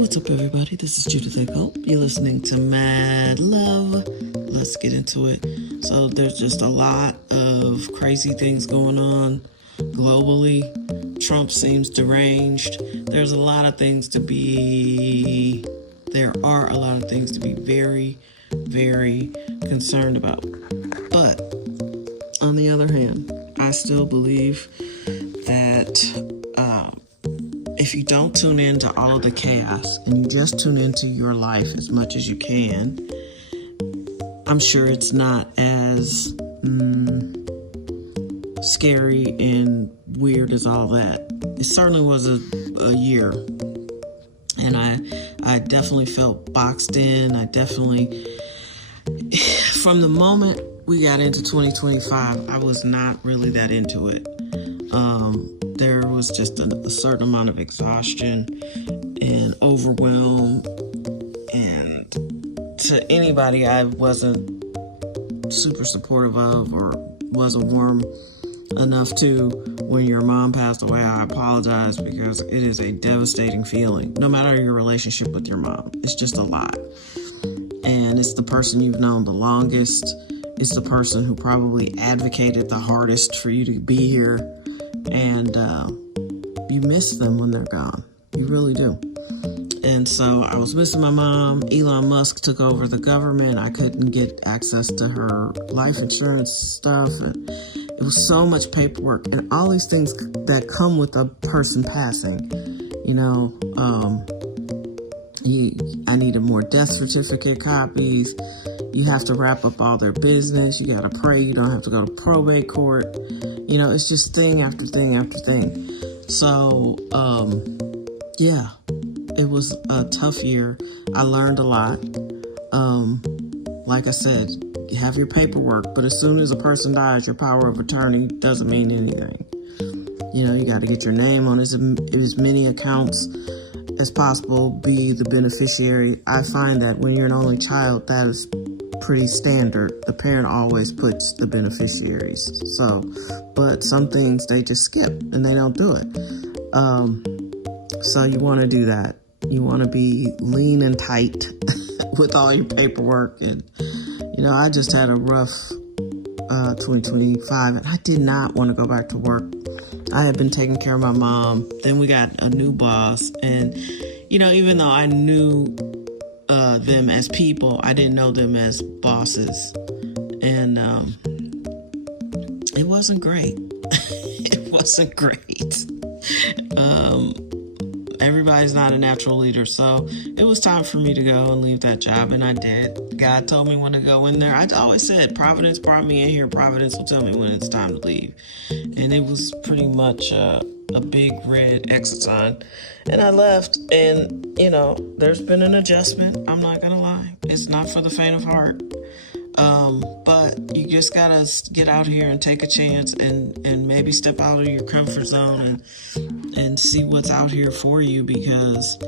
What's up, everybody? This is Judith A. Culp. You're listening to Mad Love. Let's get into it. So there's just a lot of crazy things going on globally. Trump seems deranged. There are a lot of things to be very, very concerned about. But on the other hand, I still believe that if you don't tune into all of the chaos and you just tune into your life as much as you can, I'm sure it's not as scary and weird as all that. It certainly was a year, and I definitely felt boxed in. I definitely, from the moment we got into 2025, I was not really that into it. There was just a certain amount of exhaustion and overwhelm, and to anybody I wasn't super supportive of or wasn't warm enough to when your mom passed away, I apologize, because it is a devastating feeling. No matter your relationship with your mom, it's just a lot. And it's the person you've known the longest. It's the person who probably advocated the hardest for you to be here. And you miss them when they're gone. You really do. And so I was missing my mom. Elon Musk took over the government. I couldn't get access to her life insurance stuff. And it was so much paperwork and all these things that come with a person passing. I needed more death certificate copies. You have to wrap up all their business. You got to pray you don't have to go to probate court. It's just thing after thing after thing. So, it was a tough year. I learned a lot. Like I said, you have your paperwork, but as soon as a person dies, your power of attorney doesn't mean anything. You got to get your name on as many accounts as possible, be the beneficiary. I find that when you're an only child, that is pretty standard. The parent always puts the beneficiaries. But some things they just skip and they don't do it. So you want to do that. You want to be lean and tight with all your paperwork. And, I just had a rough 2025, and I did not want to go back to work. I had been taking care of my mom. Then we got a new boss. And, even though I knew them as people, I didn't know them as bosses. And it wasn't great. It wasn't great. Everybody's not a natural leader. So it was time for me to go and leave that job. And I did. God told me when to go in there. I always said, Providence brought me in here. Providence will tell me when it's time to leave. And it was pretty much a big red exit sign. And I left. And, there's been an adjustment. I'm not going to lie. It's not for the faint of heart. But you just got to get out here and take a chance and maybe step out of your comfort zone and see what's out here for you, because,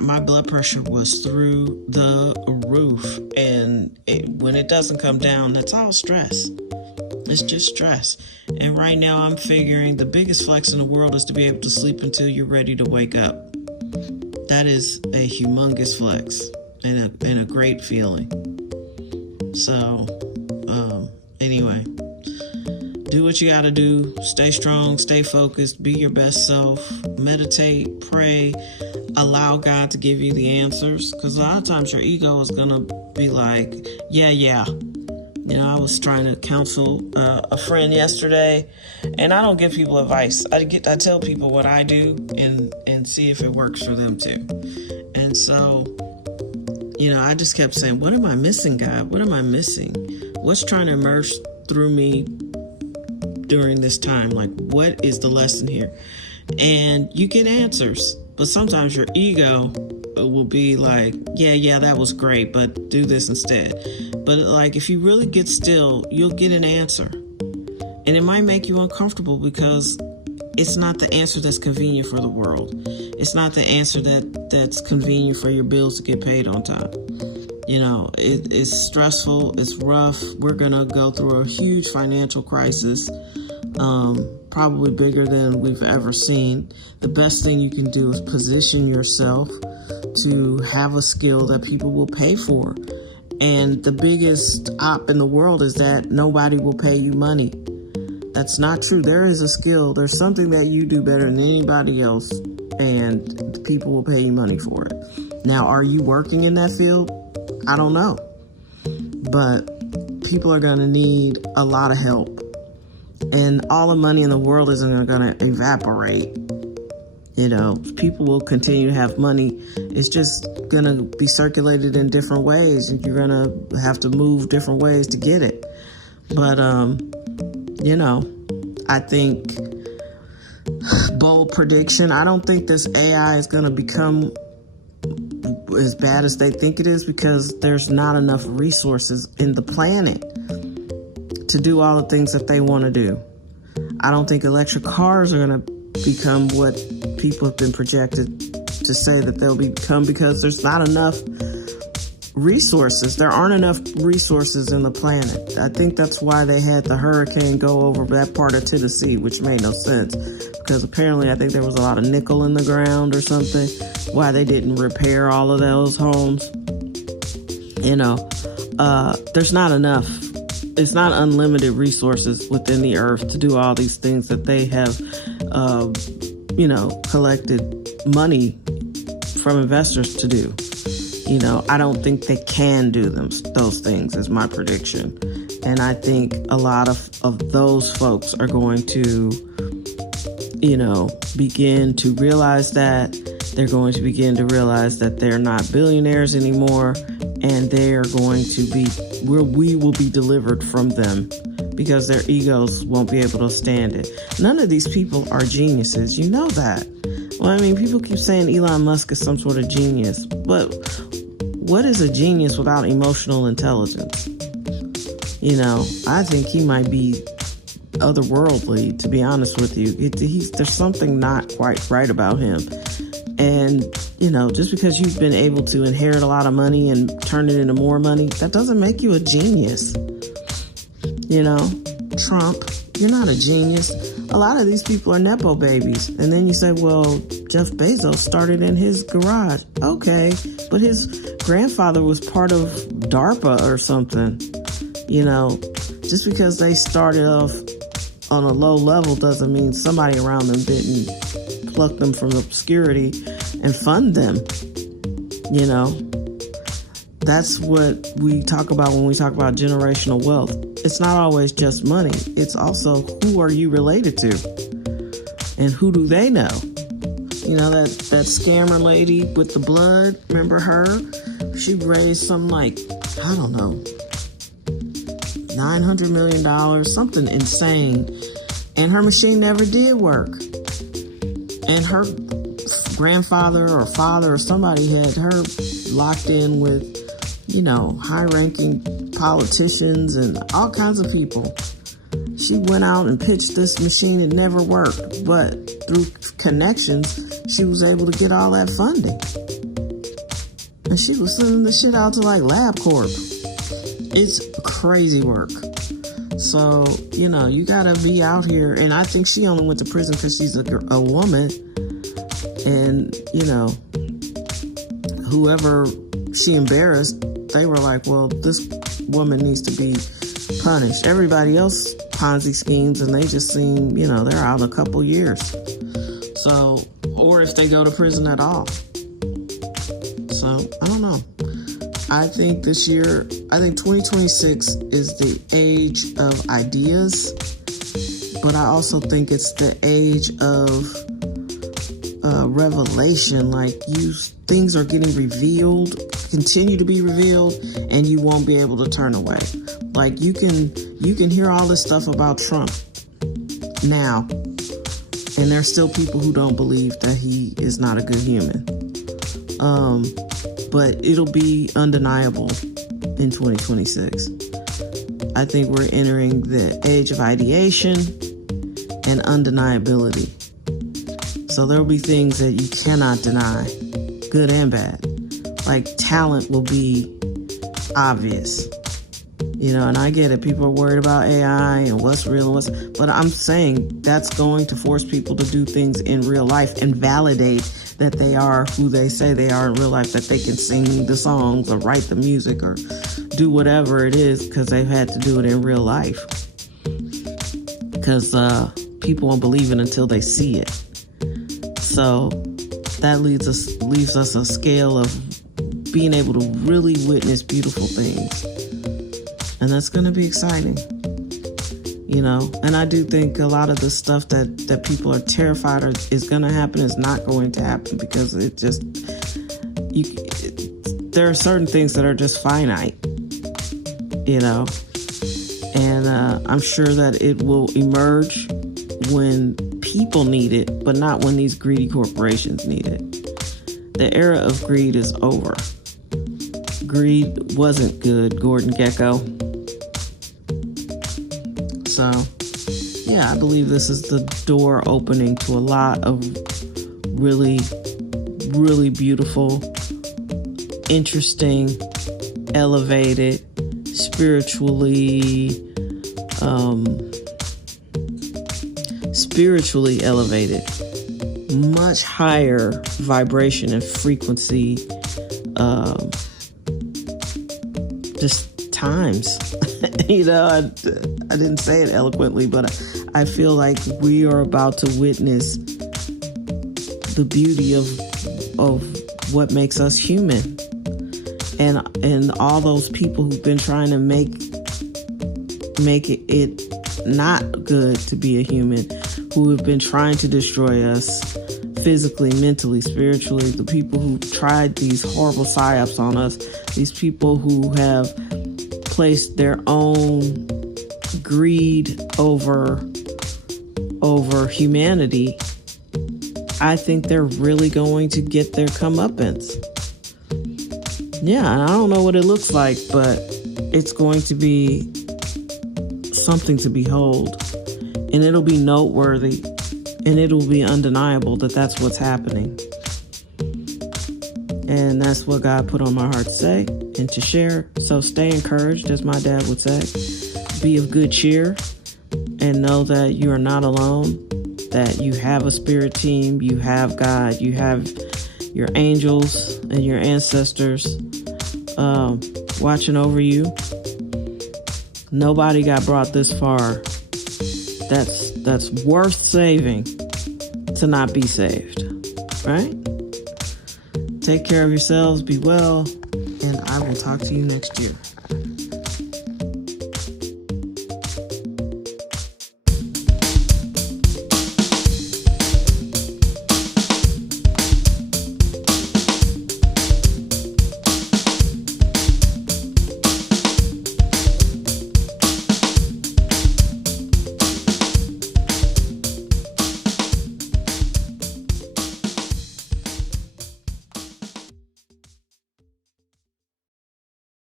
my blood pressure was through the roof, and when it doesn't come down, that's all stress. It's just stress. And right now I'm figuring the biggest flex in the world is to be able to sleep until you're ready to wake up. That is a humongous flex and a great feeling. So, anyway, do what you got to do. Stay strong, stay focused, be your best self, meditate, pray, allow God to give you the answers. Because a lot of times your ego is going to be like, yeah. I was trying to counsel a friend yesterday, and I don't give people advice. I tell people what I do and see if it works for them too. And so, I just kept saying, what am I missing, God? What am I missing? What's trying to emerge through me during this time? Like, what is the lesson here? And you get answers, but sometimes your ego will be like, yeah, that was great, but do this instead. But like, if you really get still, you'll get an answer. And it might make you uncomfortable because it's not the answer that's convenient for the world. It's not the answer that's convenient for your bills to get paid on time. It's stressful. It's rough. We're going to go through a huge financial crisis. probably bigger than we've ever seen. The best thing you can do is position yourself to have a skill that people will pay for. And the biggest op in the world is that nobody will pay you money. That's not true. There is a skill. There's something that you do better than anybody else, and people will pay you money for it. Now, are you working in that field? I don't know. But people are going to need a lot of help. And all the money in the world isn't going to evaporate. You know, people will continue to have money. It's just going to be circulated in different ways, and you're going to have to move different ways to get it. But, you know, I think, bold prediction, I don't think this AI is going to become as bad as they think it is, because there's not enough resources in the planet to do all the things that they want to do. I don't think electric cars are going to become what people have been projected to say that they'll become, because there's not enough resources. There aren't enough resources in the planet. I think that's why they had the hurricane go over that part of Tennessee, which made no sense, because apparently I think there was a lot of nickel in the ground or something, why they didn't repair all of those homes. You know, there's not enough. It's not unlimited resources within the earth to do all these things that they have, you know, collected money from investors to do. You know, I don't think they can do those things, is my prediction. And I think a lot of those folks are going to, you know, begin to realize that. They're going to begin to realize that they're not billionaires anymore, and they are going to be, we will be delivered from them, because their egos won't be able to stand it. None of these people are geniuses. You know that. Well, I mean, people keep saying Elon Musk is some sort of genius, but what is a genius without emotional intelligence? You know, I think he might be otherworldly, to be honest with you. There's something not quite right about him. And, you know, just because you've been able to inherit a lot of money and turn it into more money, that doesn't make you a genius. You know, Trump, you're not a genius. A lot of these people are Nepo babies. And then you say, well, Jeff Bezos started in his garage. Okay, but his grandfather was part of DARPA or something. You know, just because they started off on a low level doesn't mean somebody around them didn't pluck them from obscurity and fund them. You know, that's what we talk about when we talk about generational wealth. It's not always just money. It's also, who are you related to? And who do they know? You know, that scammer lady with the blood, remember her? She raised something like, I don't know, $900 million, something insane. And her machine never did work. And her grandfather or father or somebody had her locked in with, you know, high-ranking politicians and all kinds of people. She went out and pitched this machine. It never worked. But through connections, she was able to get all that funding. And she was sending the shit out to like LabCorp. It's crazy work. So, you know, you gotta be out here. And I think she only went to prison because she's a woman. And, you know, whoever she embarrassed, they were like, well, this woman needs to be punished. Everybody else Ponzi schemes, and they just seem, you know, they're out a couple years. So, or if they go to prison at all. So, I don't know. I think this year, I think 2026 is the age of ideas, but I also think it's the age of revelation. Like, things are getting revealed, continue to be revealed, and you won't be able to turn away. Like, you can hear all this stuff about Trump now, and there's still people who don't believe that he is not a good human. But it'll be undeniable in 2026. I think we're entering the age of ideation and undeniability. So there'll be things that you cannot deny, good and bad. Like, talent will be obvious. And I get it. People are worried about AI and what's real and but I'm saying that's going to force people to do things in real life and validate that they are who they say they are in real life, that they can sing the songs or write the music or do whatever it is because they've had to do it in real life. Because people won't believe it until they see it. So that leaves us a scale of being able to really witness beautiful things. And that's going to be exciting, And I do think a lot of the stuff that people are terrified is going to happen is not going to happen because there are certain things that are just finite, And I'm sure that it will emerge when people need it, but not when these greedy corporations need it. The era of greed is over. Greed wasn't good, Gordon Gekko. So, yeah, I believe this is the door opening to a lot of really, really beautiful, interesting, elevated, spiritually elevated, much higher vibration and frequency, just times. I didn't say it eloquently, but I feel like we are about to witness the beauty of what makes us human. And all those people who've been trying to make it not good to be a human, who have been trying to destroy us physically, mentally, spiritually, the people who tried these horrible psyops on us, these people who have placed their own greed over humanity, I think they're really going to get their comeuppance. Yeah, and I don't know what it looks like, but it's going to be something to behold. And it'll be noteworthy, and it'll be undeniable that that's what's happening. And that's what God put on my heart to say and to share. So stay encouraged, as my dad would say. Be of good cheer and know that you are not alone, that you have a spirit team, you have God, you have your angels and your ancestors watching over you. Nobody got brought this far that's worth saving to not be saved, right? Take care of yourselves, be well, and I will talk to you next year.